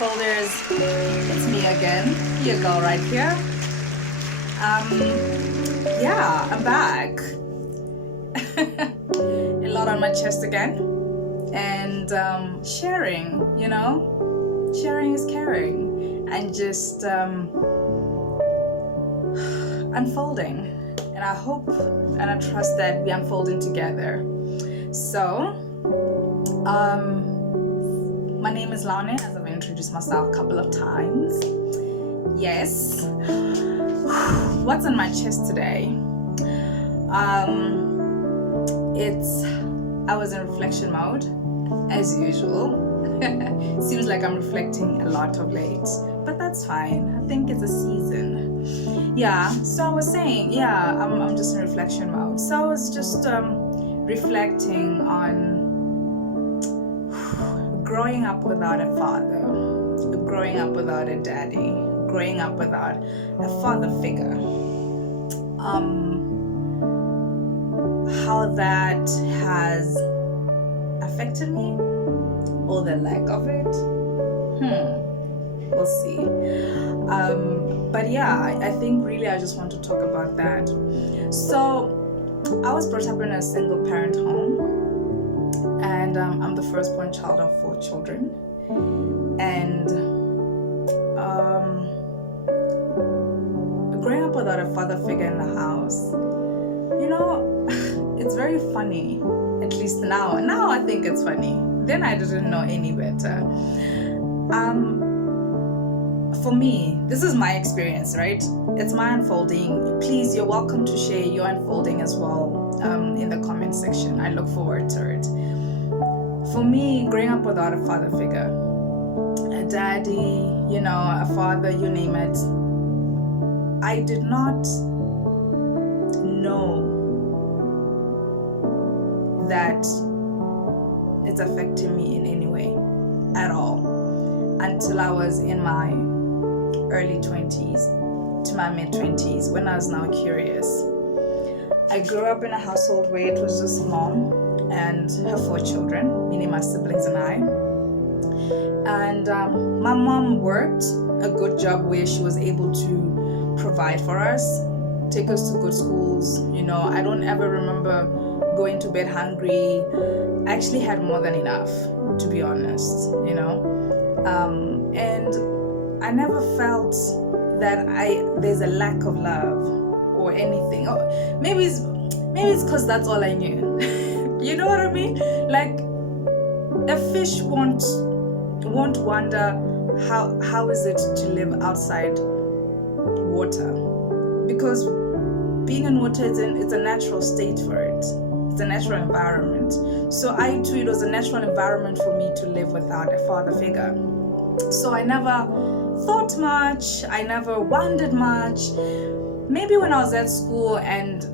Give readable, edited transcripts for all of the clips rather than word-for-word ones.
Unfolders, it's me again, your girl right here. I'm back. A lot on my chest again, and sharing, sharing is caring, and just unfolding. And I hope and I trust that we're unfolding together. So, my name is Laone, as I've introduced myself a couple of times. Yes. What's on my chest today? I was in reflection mode, as usual. Seems like I'm reflecting a lot of late, but that's fine. I think it's a season. Yeah, so I was saying, I'm just in reflection mode. So I was just reflecting on growing up without a father, growing up without a daddy, growing up without a father figure. How that has affected me, or the lack of it. We'll see. But yeah, I think really I just want to talk about that. So I was brought up in a single parent home, and I'm the firstborn child of 4 children. And growing up without a father figure in the house, it's very funny. At least now I think it's funny. Then I didn't know any better. For me, this is my experience, right? It's my unfolding. Please, you're welcome to share your unfolding as well in the comment section. I look forward to it. For me, growing up without a father figure, a daddy, a father, you name it, I did not know that it's affecting me in any way at all until I was in my early 20s to my mid 20s, when I was now curious. I grew up in a household where it was just mom and her 4 children, meaning my siblings and I. And my mom worked a good job where she was able to provide for us, take us to good schools. I don't ever remember going to bed hungry. I actually had more than enough, to be honest, and I never felt that there's a lack of love or anything. Or maybe it's because that's all I knew. You know what I mean? Like, a fish won't wonder how is it to live outside water, because being in water it's a natural state for it. It's a natural environment. So it was a natural environment for me to live without a father figure. So I never thought much, I never wondered much. Maybe when I was at school and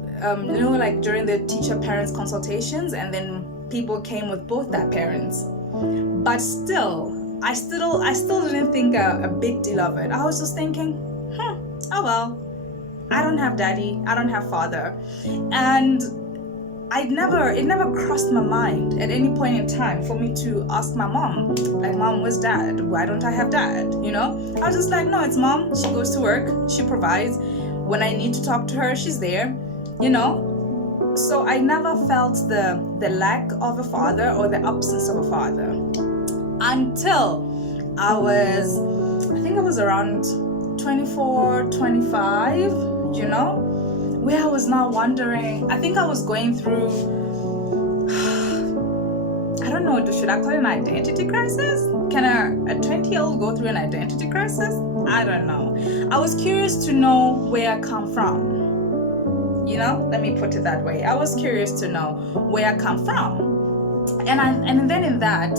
like during the teacher parents consultations, and then people came with both their parents, but still I still didn't think a big deal of it. I was just thinking, oh well, I don't have daddy, I don't have father. And it never crossed my mind at any point in time for me to ask my mom, like, Mom, where's dad? Why don't I have dad? I was just like, no, it's mom. She goes to work, she provides. When I need to talk to her, she's there, So I never felt the lack of a father or the absence of a father until I think I was around 24, 25, where I was now wondering. I think I was going through, I don't know, should I call it an identity crisis? Can a 20-year-old go through an identity crisis? I don't know. I was curious to know where I come from. Let me put it that way. I was curious to know where I come from. And then in that,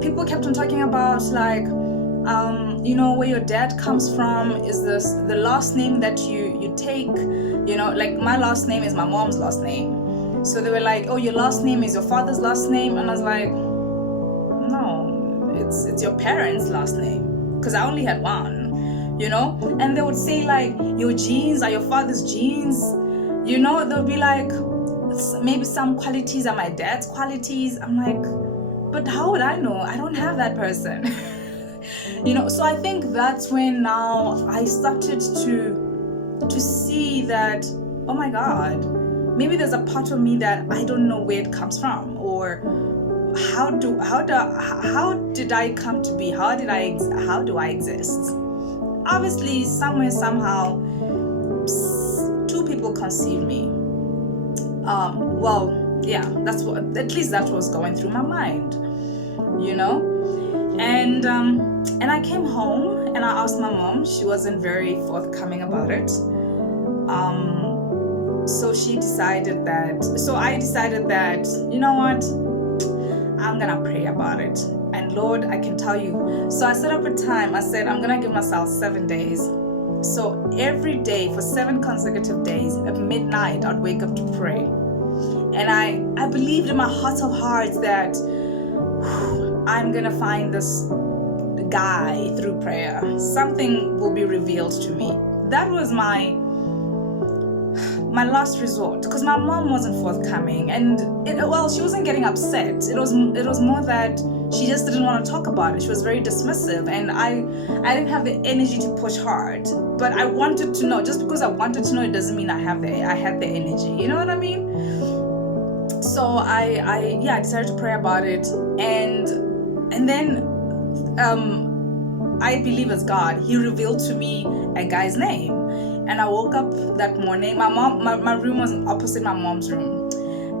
people kept on talking about, like, where your dad comes from. Is this the last name that you take? Like, my last name is my mom's last name. So they were like, oh, your last name is your father's last name? And I was like, no, it's your parents' last name, because I only had one, And they would say, like, your genes are your father's genes. They would be like, maybe some qualities are my dad's qualities. I'm like, but how would I know? I don't have that person. So I think that's when now I started to see that, oh my God, maybe there's a part of me that I don't know where it comes from, or how did I come to be? How do I exist? Obviously, somewhere, somehow, two people conceived me. That's what, at least that was going through my mind, and I came home and I asked my mom. She wasn't very forthcoming about it. So I decided that, you know what, I'm gonna pray about it. And Lord, I can tell you. So I set up a time. I said, I'm gonna give myself 7 days. So every day for 7 consecutive days at midnight, I'd wake up to pray. And I believed in my heart of hearts that I'm gonna find this guy through prayer. Something will be revealed to me. That was my last resort, because my mom wasn't forthcoming, and she wasn't getting upset. It was more that she just didn't want to talk about it. She was very dismissive, and I didn't have the energy to push hard. But I wanted to know. Just because I wanted to know, it doesn't mean I had the energy. You know what I mean? So I decided to pray about it, and then I believe as God, He revealed to me a guy's name. And I woke up that morning. My room was opposite my mom's room.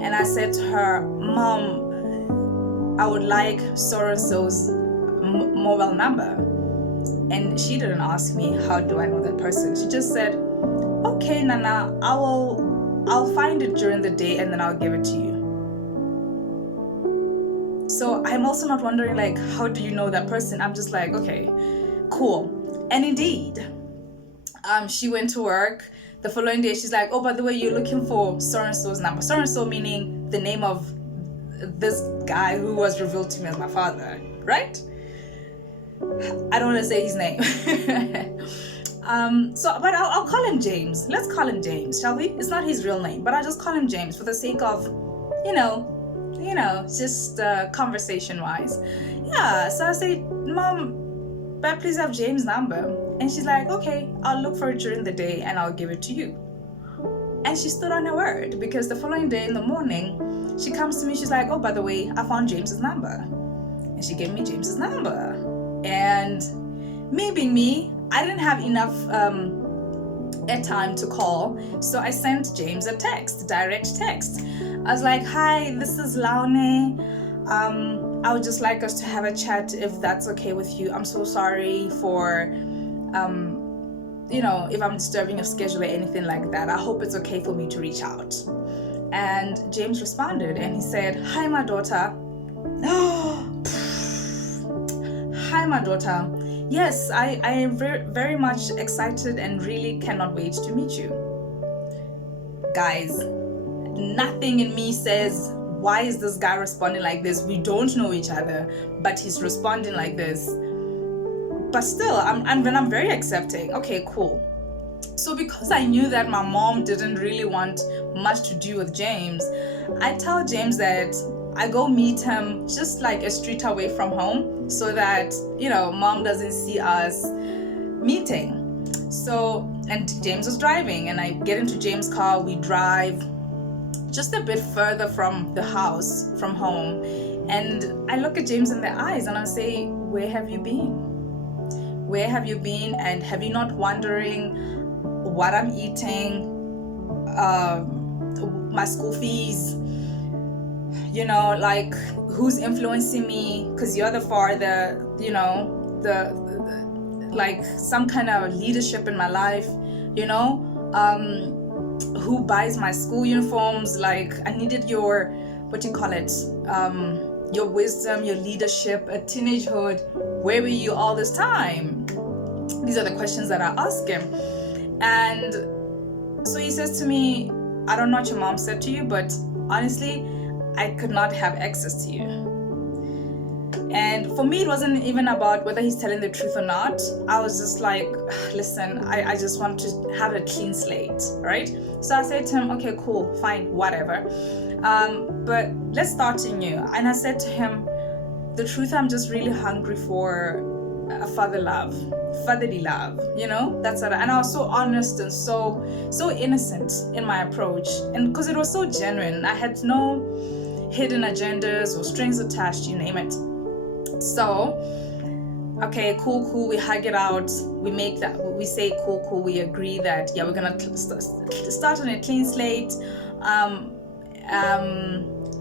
And I said to her, Mom, I would like so-and-so's mobile number. And she didn't ask me, how do I know that person? She just said, okay, Nana, I'll find it during the day and then I'll give it to you. So I'm also not wondering, like, how do you know that person? I'm just like, okay, cool. And indeed, she went to work. The following day, she's like, oh, by the way, you're looking for so-and-so's number. So-and-so meaning the name of this guy who was revealed to me as my father, right? I don't want to say his name. But I'll call him James. Let's call him James, shall we? It's not his real name, but I'll just call him James for the sake of, just conversation-wise. Yeah, so I say, Mom, but please have James' number. And she's like, okay, I'll look for it during the day and I'll give it to you. And she stood on her word, because the following day in the morning, she comes to me, she's like, oh, by the way, I found James's number. And she gave me James's number. And me being me, I didn't have enough airtime to call. So I sent James a direct text. I was like, hi, this is Laone. I would just like us to have a chat if that's okay with you. I'm so sorry for if I'm disturbing your schedule or anything like that. I hope it's okay for me to reach out. And James responded and he said, hi, my daughter. Hi, my daughter. Yes, I am very, very much excited and really cannot wait to meet you. Guys, nothing in me says, why is this guy responding like this? We don't know each other, but he's responding like this. But still, I'm very accepting. Okay, cool. So because I knew that my mom didn't really want much to do with James, I tell James that I go meet him just like a street away from home, so that, mom doesn't see us meeting. So, and James was driving, and I get into James' car, we drive just a bit further from the house, from home, and I look at James in the eyes and I say, where have you been? Where have you been? And have you not wondering what I'm eating, my school fees, like who's influencing me? Because you're the father, like some kind of leadership in my life, who buys my school uniforms? Like, I needed your, your wisdom, your leadership at teenagehood. Where were you all this time? These are the questions that I ask him. And so he says to me, I don't know what your mom said to you, but honestly, I could not have access to you. And for me, it wasn't even about whether he's telling the truth or not. I was just like, listen, I just want to have a clean slate, right? So I said to him, okay, cool, fine, whatever. But let's start anew. And I said to him, the truth, I'm just really hungry for a fatherly love, you know. That's what and I was so honest and so innocent in my approach, and because it was so genuine, I had no hidden agendas or strings attached, you name it. So okay, cool, we hug it out, we say cool, we agree that yeah, we're gonna start on a clean slate.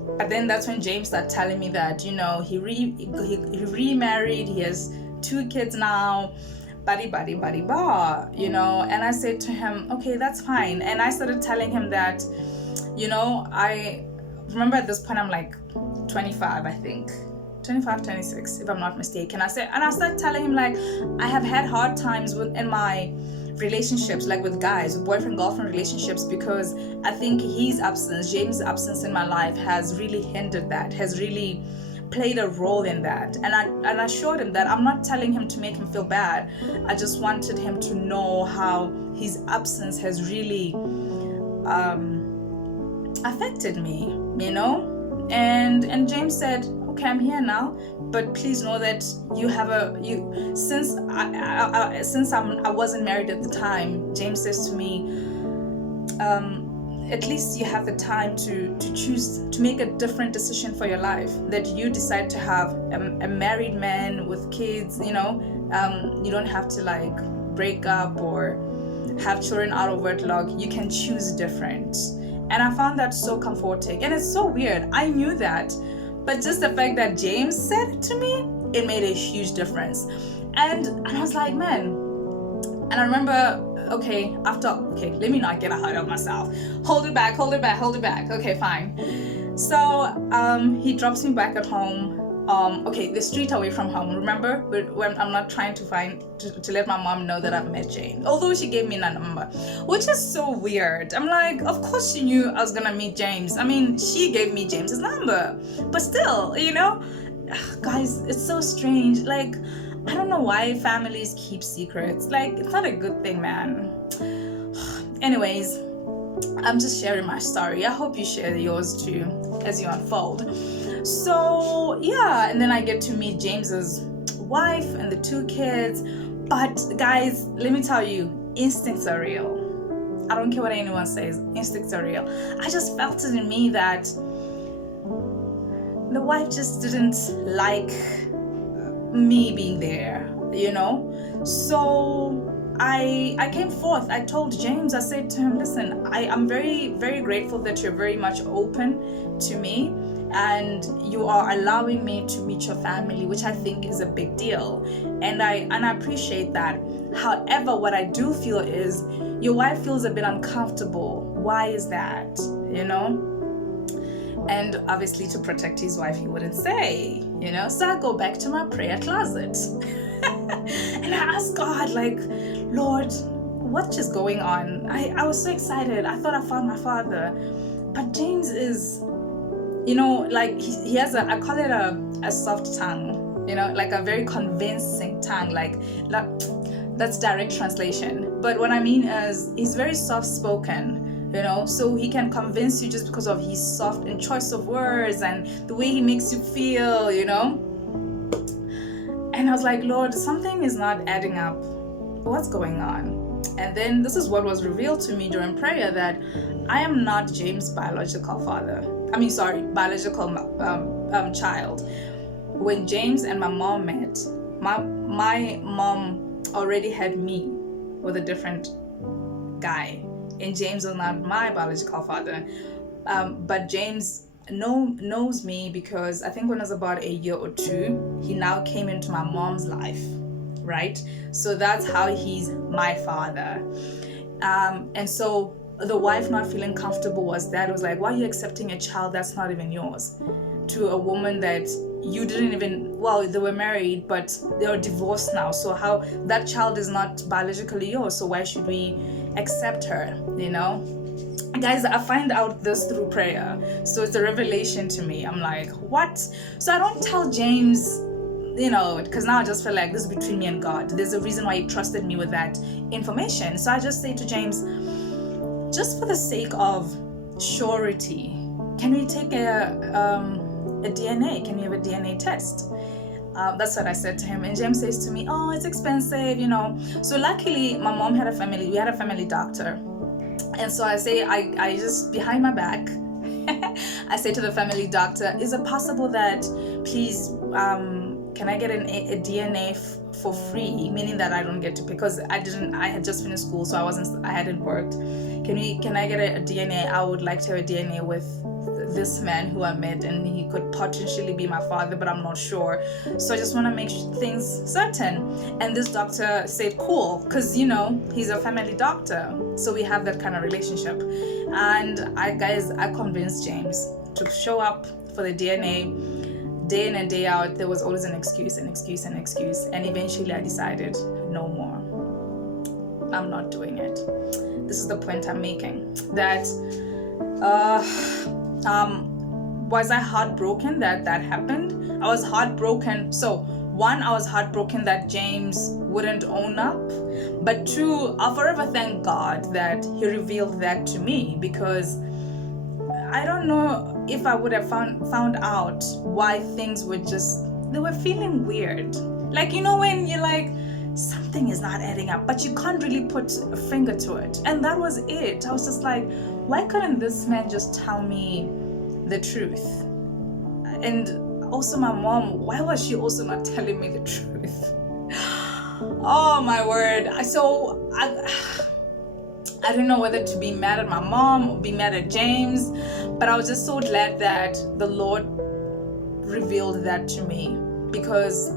But then that's when James started telling me that, you know, he remarried, he has 2 kids now, buddy, you know. And I said to him, okay, that's fine. And I started telling him that, you know, I remember at this point I'm like 25, I think. 25, 26, if I'm not mistaken. I started telling him, like, I have had hard times in my relationships, like with guys, with boyfriend girlfriend relationships, because I think his absence, James' absence in my life, has really hindered that, has really played a role in that. And I showed him that I'm not telling him to make him feel bad. I just wanted him to know how his absence has really affected me, you know. And James said, okay, I'm here now, but please know that since I wasn't married at the time, James says to me, at least you have the time to choose to make a different decision for your life, that you decide to have a married man with kids, you know. You don't have to like break up or have children out of wedlock. You can choose different. And I found that so comforting. And it's so weird, I knew that, but just the fact that James said it to me, it made a huge difference. And I was like, man. And I remember, okay, let me not get ahead of myself. Hold it back. Okay, fine. So he drops me back at home. The street away from home. Remember, when I'm not trying to let my mom know that I've met Jane, although she gave me a number, which is so weird. I'm like, of course she knew I was gonna meet James. I mean, she gave me James's number, but still, you know, guys, it's so strange. Like, I don't know why families keep secrets. Like, it's not a good thing, man. Anyways, I'm just sharing my story. I hope you share yours too as you unfold. So yeah, and then I get to meet James's wife and the 2 kids. But guys, let me tell you, instincts are real. I don't care what anyone says, instincts are real. I just felt it in me that the wife just didn't like me being there, you know. So I came forth. I told James, I said to him, listen, I'm very, very grateful that you're very much open to me, and you are allowing me to meet your family, which I think is a big deal, and I appreciate that. However, what I do feel is your wife feels a bit uncomfortable. Why is that, you know? And obviously, to protect his wife, he wouldn't say, you know. So I go back to my prayer closet and I ask God, like, Lord, what's just going on? I was so excited. I thought I found my father, but James is, you know, like he has I call it a soft tongue, you know, like a very convincing tongue, like that's direct translation. But what I mean is he's very soft spoken, you know, so he can convince you just because of his soft and choice of words and the way he makes you feel, you know. And I was like, Lord, something is not adding up. What's going on? And then this is what was revealed to me during prayer, that I am not James' biological child. When James and my mom met, my mom already had me with a different guy, and James was not my biological father. But James knows me because I think when I was about 1 or 2 years, he now came into my mom's life, right? So that's how he's my father. And so the wife not feeling comfortable was like, why are you accepting a child that's not even yours to a woman that you didn't even, well, they were married, but they are divorced now. So how that child is not biologically yours, so why should we accept her, you know? Guys, I find out this through prayer. So it's a revelation to me. I'm like, what? So I don't tell James, you know, because now I just feel like this is between me and God. There's a reason why he trusted me with that information. So I just say to James, just for the sake of surety, can we take a DNA? Can we have a DNA test? That's what I said to him. And James says to me, oh, it's expensive, you know. So luckily, my mom had we had a family doctor. And so I just, behind my back, I say to the family doctor, is it possible that, please, can I get a DNA for free? Meaning that I don't get to, because I had just finished school, so I hadn't worked. Can I get a DNA? I would like to have a DNA with this man who I met, and he could potentially be my father, but I'm not sure. So I just want to make things certain. And this doctor said, cool, because, you know, he's a family doctor. So we have that kind of relationship. And I convinced James to show up for the DNA. Day in and day out, there was always an excuse. And eventually I decided, no more. I'm not doing it. This is the point I'm making. That was I heartbroken that happened? I was heartbroken. So one, I was heartbroken that James wouldn't own up. But two, I'll forever thank God that he revealed that to me, because I don't know if I would have found out why things were they were feeling weird. Like, you know, when you're like, something is not adding up, but you can't really put a finger to it. And that was it. I was just like, why couldn't this man just tell me the truth? And also my mom, why was she also not telling me the truth? Oh my word. So I don't know whether to be mad at my mom or be mad at James, but I was just so glad that the Lord revealed that to me, because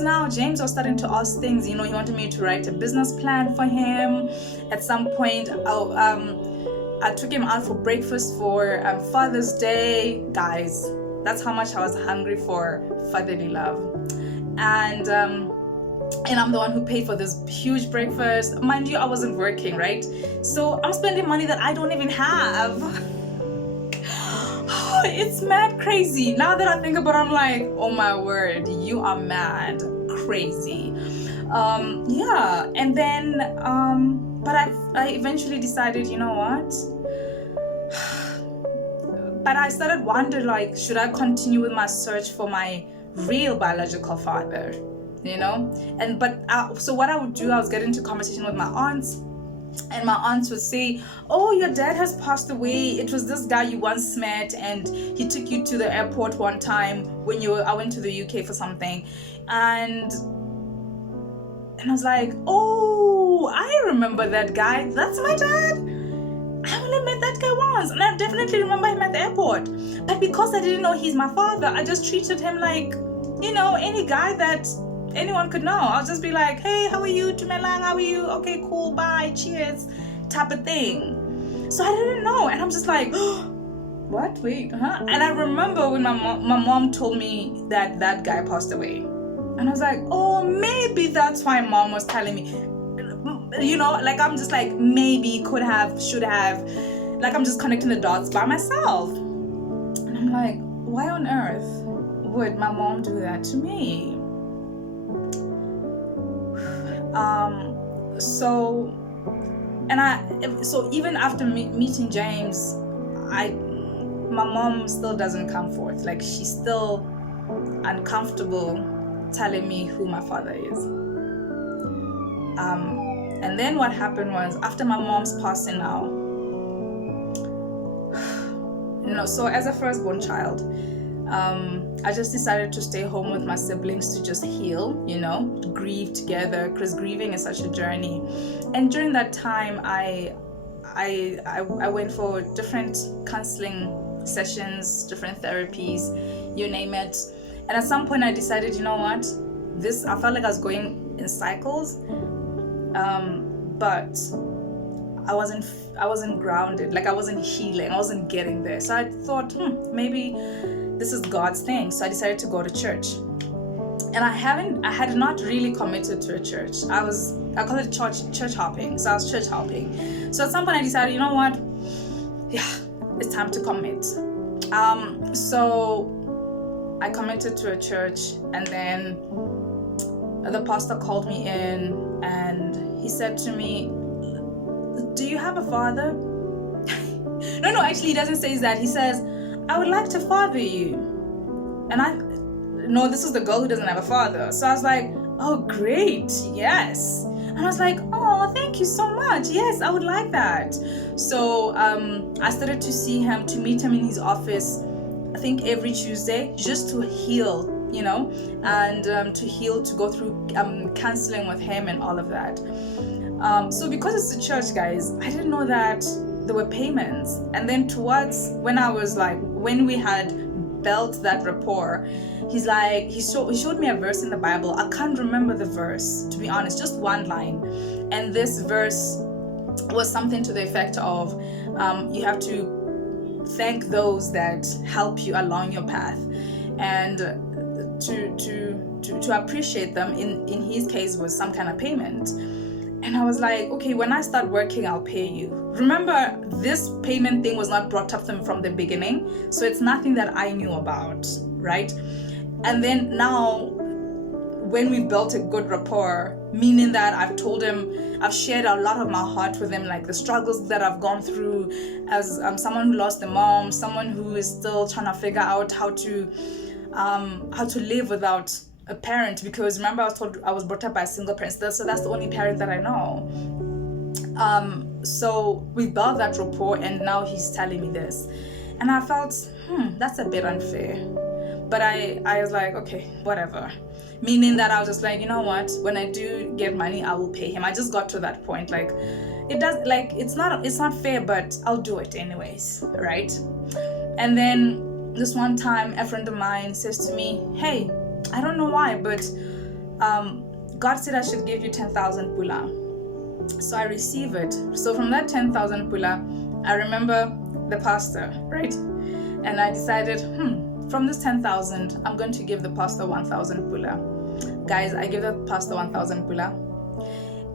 now James was starting to ask things. You know, he wanted me to write a business plan for him. At some point, I took him out for breakfast for Father's Day. Guys, that's how much I was hungry for fatherly love. And I'm the one who paid for this huge breakfast. Mind you, I wasn't working, right? So I'm spending money that I don't even have. It's mad crazy. Now that I think about it, I'm like, oh my word, you are mad crazy. Yeah. And then, but I eventually decided, you know what? But I started wondering, like, should I continue with my search for my real biological father? You know? So what I would do, I was getting into conversation with my aunts, and my aunts would say, oh, your dad has passed away. It was this guy you once met, and he took you to the airport one time when I went to the UK for something. And I was like, oh, I remember that guy. That's my dad. I only met that guy once, and I definitely remember him at the airport. But because I didn't know he's my father, I just treated him like, you know, any guy that anyone could know. I'll just be like, hey, how are you? Tumelang, how are you? Okay, cool, bye, cheers, type of thing. So I didn't know, and I'm just like, what? Wait, huh? And I remember when my mom told me that guy passed away, and I was like, oh, maybe that's why mom was telling me. You know, like, I'm just like, maybe, could have, should have. Like, I'm just connecting the dots by myself. And I'm like, why on earth would my mom do that to me? So even after meeting James, my mom still doesn't come forth. Like, she's still uncomfortable telling me who my father is. And then what happened was, after my mom's passing now, you know, so as a firstborn child, I just decided to stay home with my siblings to just heal, you know, grieve together, because grieving is such a journey. And during that time, I went for different counseling sessions, different therapies, you name it. And at some point I decided, you know what, I felt like I was going in cycles, but I wasn't grounded, like I wasn't healing, I wasn't getting there. So I thought, maybe this is God's thing. So I decided to go to church. And I had not really committed to a church. I call it church hopping. So I was church hopping. So at some point I decided, you know what? Yeah, it's time to commit. So I committed to a church, and then the pastor called me in and he said to me, do you have a father? No, actually he doesn't say that. He says, I would like to father you. no, this is the girl who doesn't have a father. So I was like, oh, great, yes. And I was like, oh, thank you so much. Yes, I would like that. So I started to meet him in his office, I think every Tuesday, just to heal, and to go through counseling with him and all of that. So because it's a church, guys, I didn't know that there were payments. And then when we had built that rapport, he showed me a verse in the Bible. I can't remember the verse, to be honest, just one line. And this verse was something to the effect of, you have to thank those that help you along your path, and to appreciate them. In his case was some kind of payment. And I was like, okay, when I start working, I'll pay you. Remember, this payment thing was not brought up from the beginning, so it's nothing that I knew about, right? And then now, when we built a good rapport, meaning that I've shared a lot of my heart with him, like the struggles that I've gone through as someone who lost a mom, someone who is still trying to figure out how to live without a parent, because remember I was brought up by a single parent, so that's the only parent that I know. So we built that rapport, and now he's telling me this, and I felt that's a bit unfair, but I was like, okay, whatever, meaning that I was just like, you know what, when I do get money, I will pay him. I just got to that point, like it's not fair, but I'll do it anyways, right? And then this one time, a friend of mine says to me, hey, I don't know why, but God said I should give you 10,000 pula. So I receive it. So from that 10,000 pula, I remember the pastor, right? And I decided, from this 10,000, I'm going to give the pastor 1,000 pula. Guys, I gave the pastor 1,000 pula,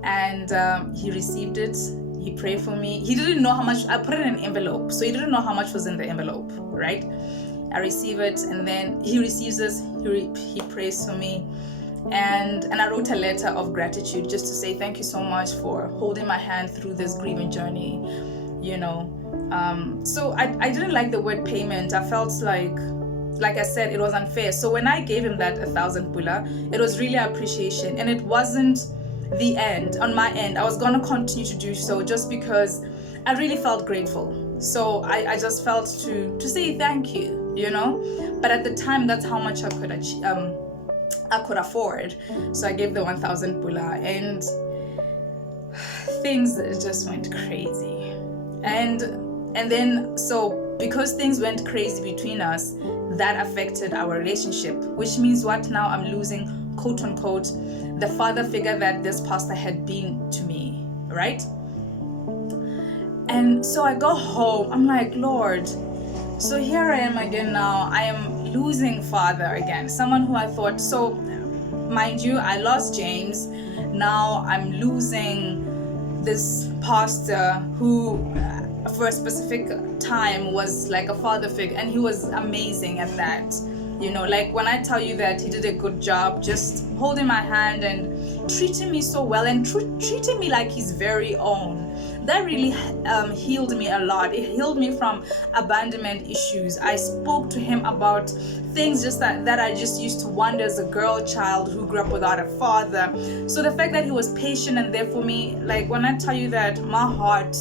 and he received it. He prayed for me. He didn't know how much. I put it in an envelope, so he didn't know how much was in the envelope, right? I receive it, and then he receives this. He prays for me, and I wrote a letter of gratitude just to say thank you so much for holding my hand through this grieving journey, So I didn't like the word payment. I felt like I said, it was unfair. So when I gave him that 1,000 pula, it was really appreciation, and it wasn't the end. On my end, I was gonna continue to do so just because I really felt grateful. So I just felt to say thank you. But at the time, that's how much I could afford. So I gave the 1,000 pula, and things just went crazy. And then, so because things went crazy between us, that affected our relationship, which means what now? I'm losing, quote unquote, the father figure that this pastor had been to me, right? And so I go home, I'm like, Lord, so here I am again now. I am losing father again, someone who I thought, so mind you, I lost James. Now I'm losing this pastor who for a specific time was like a father figure, and he was amazing at that. Like when I tell you that he did a good job just holding my hand and treating me so well, and treating me like his very own. That really healed me a lot. It healed me from abandonment issues. I spoke to him about things just that I just used to wonder as a girl child who grew up without a father. So the fact that he was patient and there for me, like when I tell you that, my heart,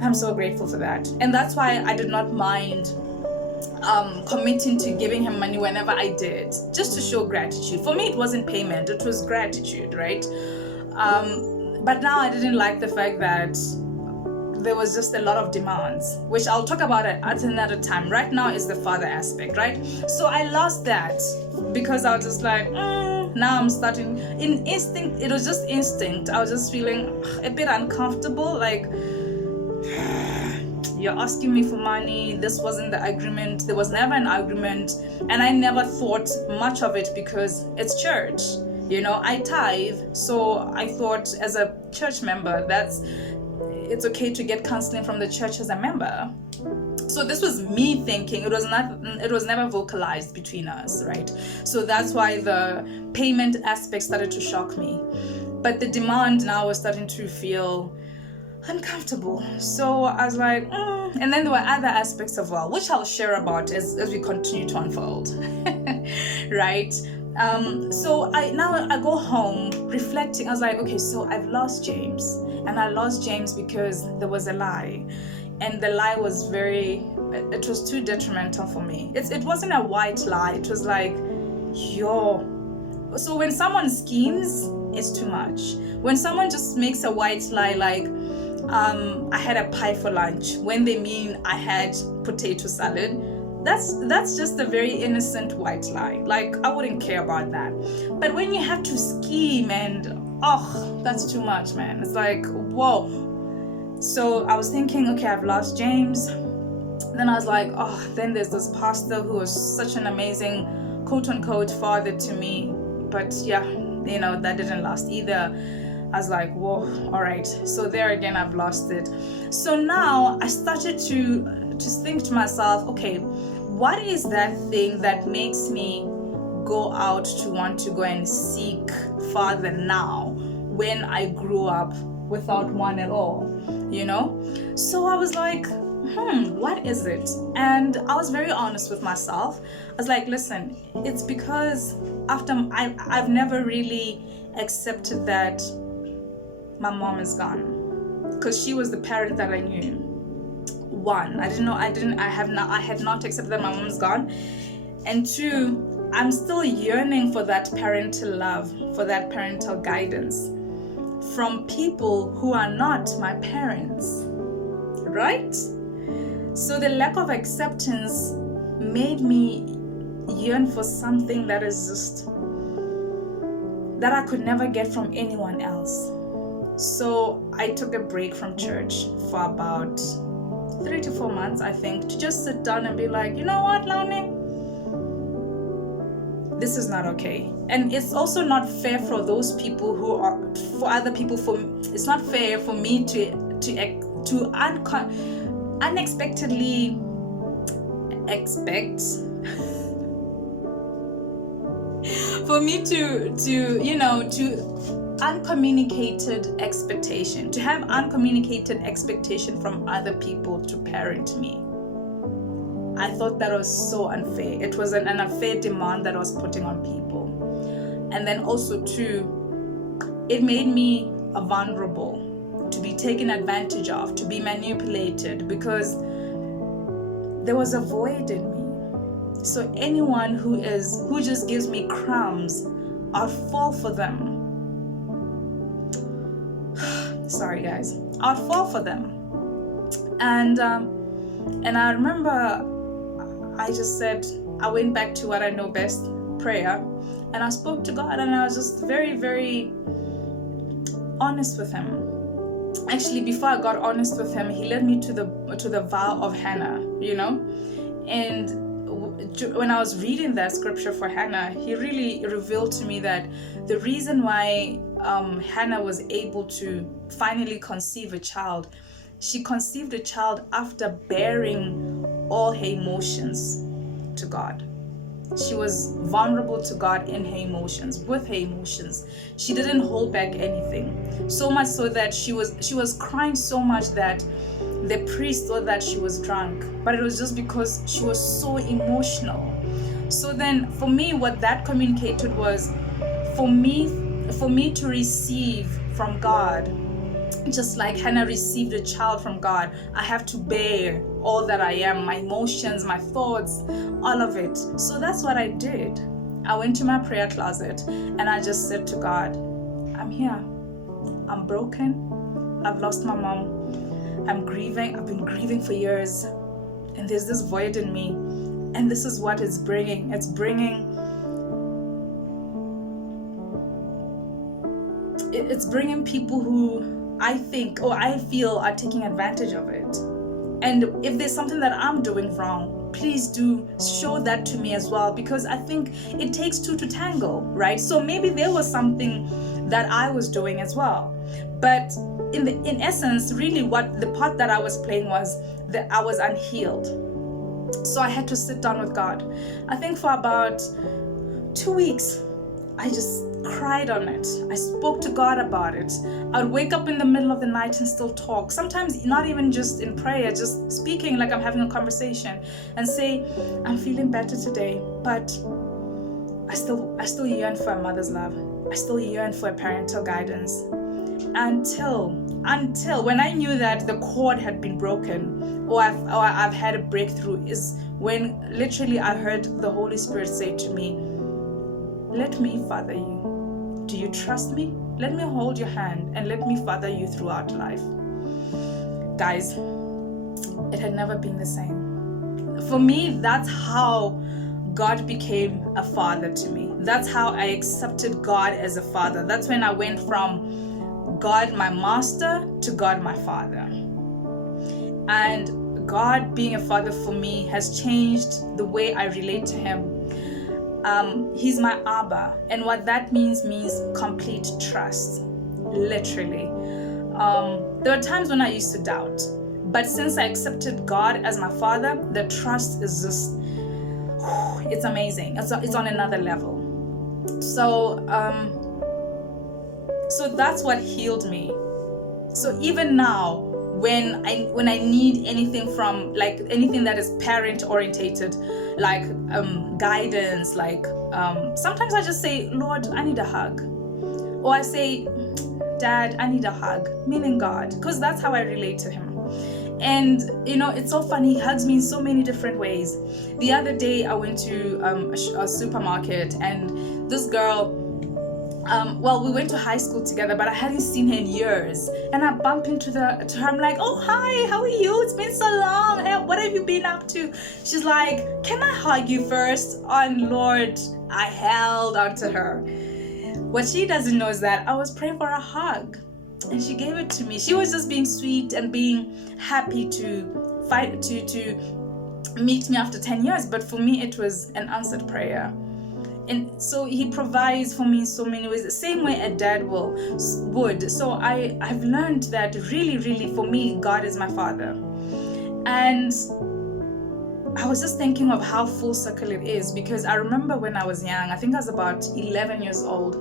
I'm so grateful for that. And that's why I did not mind committing to giving him money whenever I did, just to show gratitude. For me, it wasn't payment, it was gratitude, right? But now I didn't like the fact that there was just a lot of demands, which I'll talk about it at another time. Right now is the father aspect, right? So I lost that because I was just like, now I'm starting in instinct. It was just instinct. I was just feeling a bit uncomfortable, like, you're asking me for money. This wasn't the agreement. There was never an agreement, and I never thought much of it because it's church. I tithe, so I thought as a church member it's okay to get counseling from the church as a member. So this was me thinking. It was never vocalized between us, right? So that's why the payment aspect started to shock me. But the demand now was starting to feel uncomfortable. So I was like, and then there were other aspects as well, which I'll share about as we continue to unfold. Right? So I go home reflecting. I was like, okay, so I've lost James, and I lost James because there was a lie, and the lie was it was too detrimental for me. It wasn't a white lie. It was like, so when someone schemes, it's too much. When someone just makes a white lie, like, I had a pie for lunch, when they mean I had potato salad, that's just a very innocent white lie. Like, I wouldn't care about that. But when you have to scheme, and that's too much, man. It's like, whoa. So I was thinking, okay, I've lost James. Then I was like, then there's this pastor who was such an amazing quote-unquote father to me. But yeah, that didn't last either. I was like, whoa, all right. So there again, I've lost it. So now I started to think to myself, okay, what is that thing that makes me go out to want to go and seek Father now when I grew up without one at all, So I was like, what is it? And I was very honest with myself. I was like, listen, it's because after I've never really accepted that my mom is gone, because she was the parent that I knew. One, I had not accepted that my mom's gone. And two, I'm still yearning for that parental love, for that parental guidance from people who are not my parents, right? So the lack of acceptance made me yearn for something that is just, that I could never get from anyone else. So I took a break from church for about 3 to 4 months, I think, to just sit down and be like, you know what, Laone? This is not okay. And it's also not fair for those people it's not fair for me to unexpectedly expect for me to uncommunicated expectation, to have uncommunicated expectation from other people to parent me. I thought that was so unfair. It was an unfair demand that I was putting on people. And then also too, it made me vulnerable to be taken advantage of, to be manipulated, because there was a void in me. So anyone who just gives me crumbs, I'll fall for them. Sorry guys, I'd fall for them. And I remember I just said, I went back to what I know best, prayer, and I spoke to God, and I was just very, very honest with him. Actually, before I got honest with him, he led me to the vow of Hannah, and when I was reading that scripture for Hannah, he really revealed to me that the reason why Hannah was able to finally conceive a child, she conceived a child after bearing all her emotions to God. She was vulnerable to God in her emotions, with her emotions. She didn't hold back anything. So much so that she was crying so much that the priest thought that she was drunk. But it was just because she was so emotional. So then for me, what that communicated was for me to receive from God, just like Hannah received a child from God, I have to bear all that I am, my emotions, my thoughts, all of it. So that's what I did. I went to my prayer closet and I just said to God, I'm here. I'm broken. I've lost my mom. I'm grieving. I've been grieving for years. And there's this void in me. And this is what it's bringing. It's bringing people who I feel are taking advantage of it. And if there's something that I'm doing wrong, please do show that to me as well, because I think it takes two to tango, right? So maybe there was something that I was doing as well. But in essence, really what the part that I was playing was that I was unhealed. So I had to sit down with God. I think for about 2 weeks, I just cried on it. I spoke to God about it. I would wake up in the middle of the night and still talk. Sometimes not even just in prayer, just speaking like I'm having a conversation, and say, I'm feeling better today, but I still yearn for a mother's love. I still yearn for a parental guidance. Until when I knew that the cord had been broken, or I've had a breakthrough, is when literally I heard the Holy Spirit say to me, let me father you. Do you trust me? Let me hold your hand and let me father you throughout life. Guys, it had never been the same. For me, that's how God became a father to me. That's how I accepted God as a father. That's when I went from God my master to God my father. And God being a father for me has changed the way I relate to him. He's my Abba, and what that means complete trust, literally. There were times when I used to doubt, but since I accepted God as my father, the trust is just, it's amazing. It's on another level. So that's what healed me. So even now, when I need anything from, like, anything that is parent orientated, like guidance, like sometimes I just say, Lord, I need a hug, or I say, Dad, I need a hug, meaning God, because that's how I relate to him. And it's so funny, he hugs me in so many different ways. The other day I went to a supermarket, and this girl, we went to high school together, but I hadn't seen her in years. And I bump into her. I'm like, oh, hi, how are you? It's been so long. Hey, what have you been up to? She's like, can I hug you first? And Lord, I held onto her. What she doesn't know is that I was praying for a hug, and she gave it to me. She was just being sweet and being happy to fight to meet me after 10 years. But for me, it was an answered prayer. And so he provides for me in so many ways, the same way a dad would. So I've learned that really, really, for me, God is my father. And I was just thinking of how full circle it is, because I remember when I was young, I think I was about 11 years old,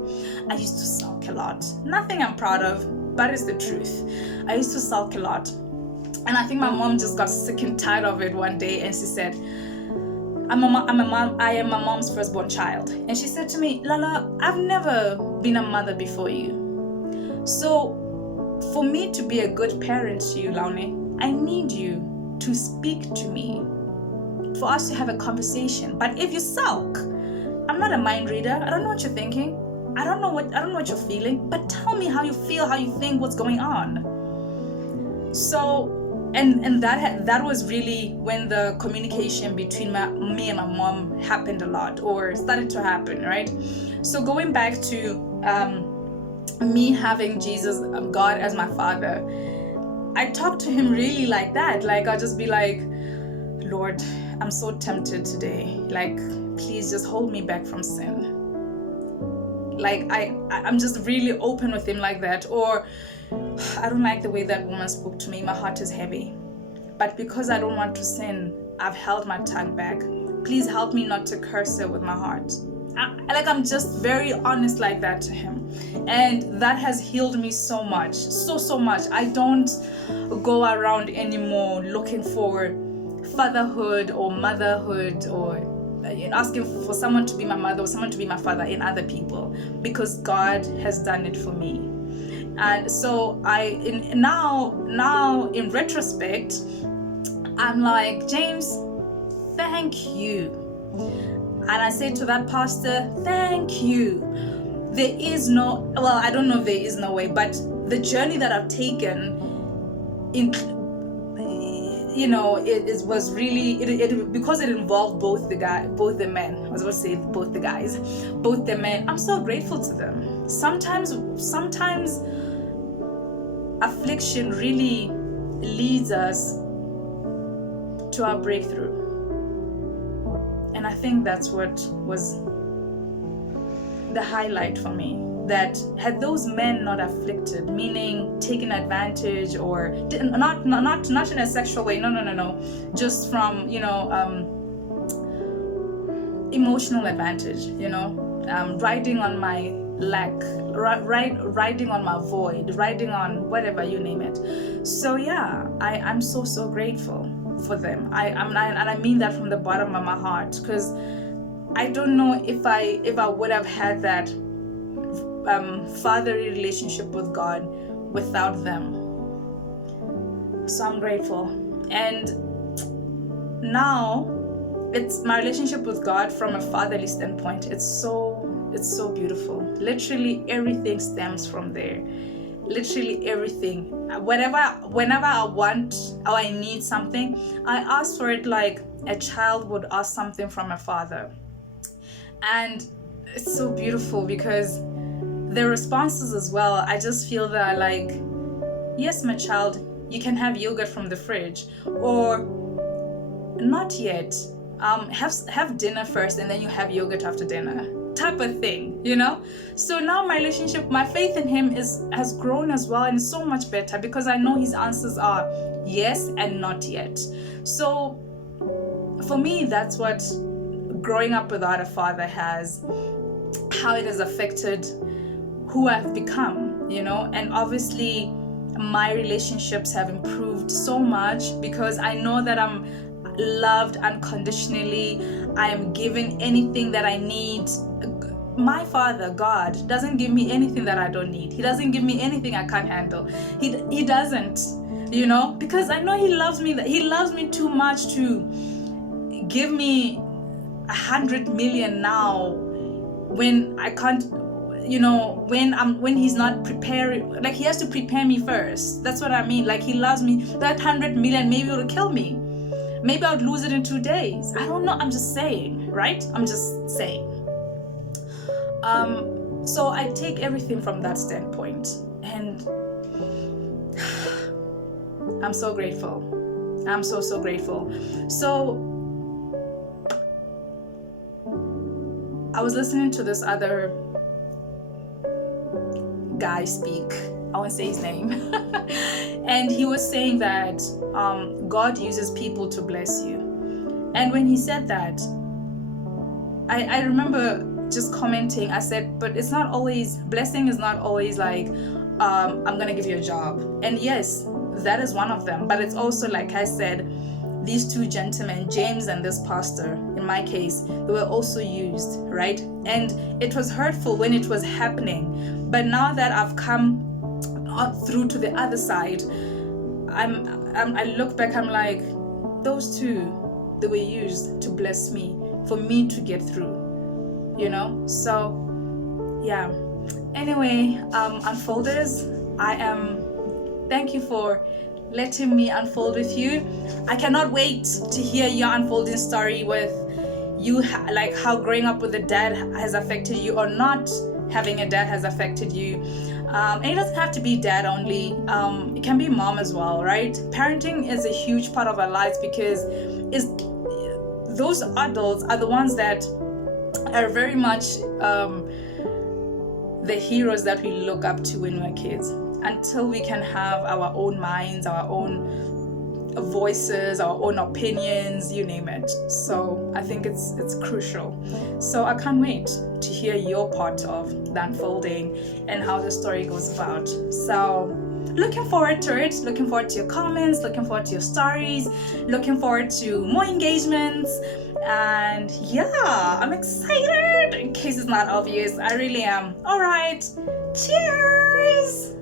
I used to sulk a lot. Nothing I'm proud of, but it's the truth. I used to sulk a lot. And I think my mom just got sick and tired of it one day, and she said, I am my mom's firstborn child. And she said to me, Lala, I've never been a mother before you. So for me to be a good parent to you, Laone, I need you to speak to me, for us to have a conversation. But if you sulk, I'm not a mind reader. I don't know what you're thinking. I don't know what you're feeling, but tell me how you feel, how you think, what's going on. So And that was really when the communication between me and my mom happened a lot, or started to happen, right? So going back to me having Jesus, God as my father, I talk to him really like that. Like, I'll just be like, Lord, I'm so tempted today. Like, please just hold me back from sin. Like, I'm just really open with him like that. Or, I don't like the way that woman spoke to me. My heart is heavy. But because I don't want to sin, I've held my tongue back. Please help me not to curse her with my heart. I'm just very honest like that to him. And that has healed me so much. So much. I don't go around anymore looking for fatherhood or motherhood, or asking for someone to be my mother or someone to be my father in other people, because God has done it for me. And so now in retrospect, I'm like, James, thank you. And I say to that pastor, thank you. There is no, I don't know if there is no way, but the journey that I've taken, it was really, because it involved both the men. I was about to say both the guys, both the men. I'm so grateful to them. Sometimes affliction really leads us to our breakthrough. And I think that's what was the highlight for me. That had those men not afflicted, meaning taken advantage, or not in a sexual way, no, just from emotional advantage, riding on my lack, riding on my void, riding on whatever, you name it. So yeah, I'm so grateful for them. And I mean that from the bottom of my heart, because I don't know if I would have had that fatherly relationship with God without them. So I'm grateful. And now it's my relationship with God from a fatherly standpoint. It's so beautiful. Literally everything stems from there. Literally everything. Whenever I want or I need something, I ask for it like a child would ask something from a father. And it's so beautiful because the responses as well, I just feel that like, yes, my child, you can have yogurt from the fridge, or not yet. Have dinner first and then you have yogurt after dinner, type of thing, you know? So now my relationship, my faith in him has grown as well, and it's so much better because I know his answers are yes and not yet. So for me, that's what growing up without a father how it has affected who I've become, you know? And obviously my relationships have improved so much because I know that I'm loved unconditionally. I am given anything that I need. My Father, God, doesn't give me anything that I don't need. He doesn't give me anything I can't handle. He doesn't, you know, because I know he loves me. He loves me too much to give me 100 million now when I can't, you know, when he's not preparing. Like, he has to prepare me first. That's what I mean. Like, he loves me. That 100 million maybe will kill me. Maybe I would lose it in 2 days. I don't know. I'm just saying, right? I'm just saying. So I take everything from that standpoint, and I'm so grateful. I'm so grateful. So I was listening to this other guy speak. I won't say his name. And he was saying that God uses people to bless you. And when he said that, I remember just commenting. I said, but it's not always, blessing is not always like, I'm gonna give you a job. And yes, that is one of them. But it's also, like I said, these two gentlemen, James and this pastor, in my case, they were also used, right? And it was hurtful when it was happening. But now that I've come through to the other side, I look back, I'm like, those two, they were used to bless me, for me to get through, you know? So yeah. Anyway, unfolders, thank you for letting me unfold with you. I cannot wait to hear your unfolding story with you, like how growing up with a dad has affected you, or not having a dad has affected you. And it doesn't have to be dad only. It can be mom as well, right? Parenting is a huge part of our lives because those adults are the ones that are very much the heroes that we look up to when we're kids. Until we can have our own minds, our own voices, our own opinions, you name it. So I think it's crucial. So I can't wait to hear your part of the unfolding and how the story goes about. So looking forward to it, looking forward to your comments, looking forward to your stories, looking forward to more engagements. And yeah, I'm excited, in case it's not obvious. I really am. All right, cheers.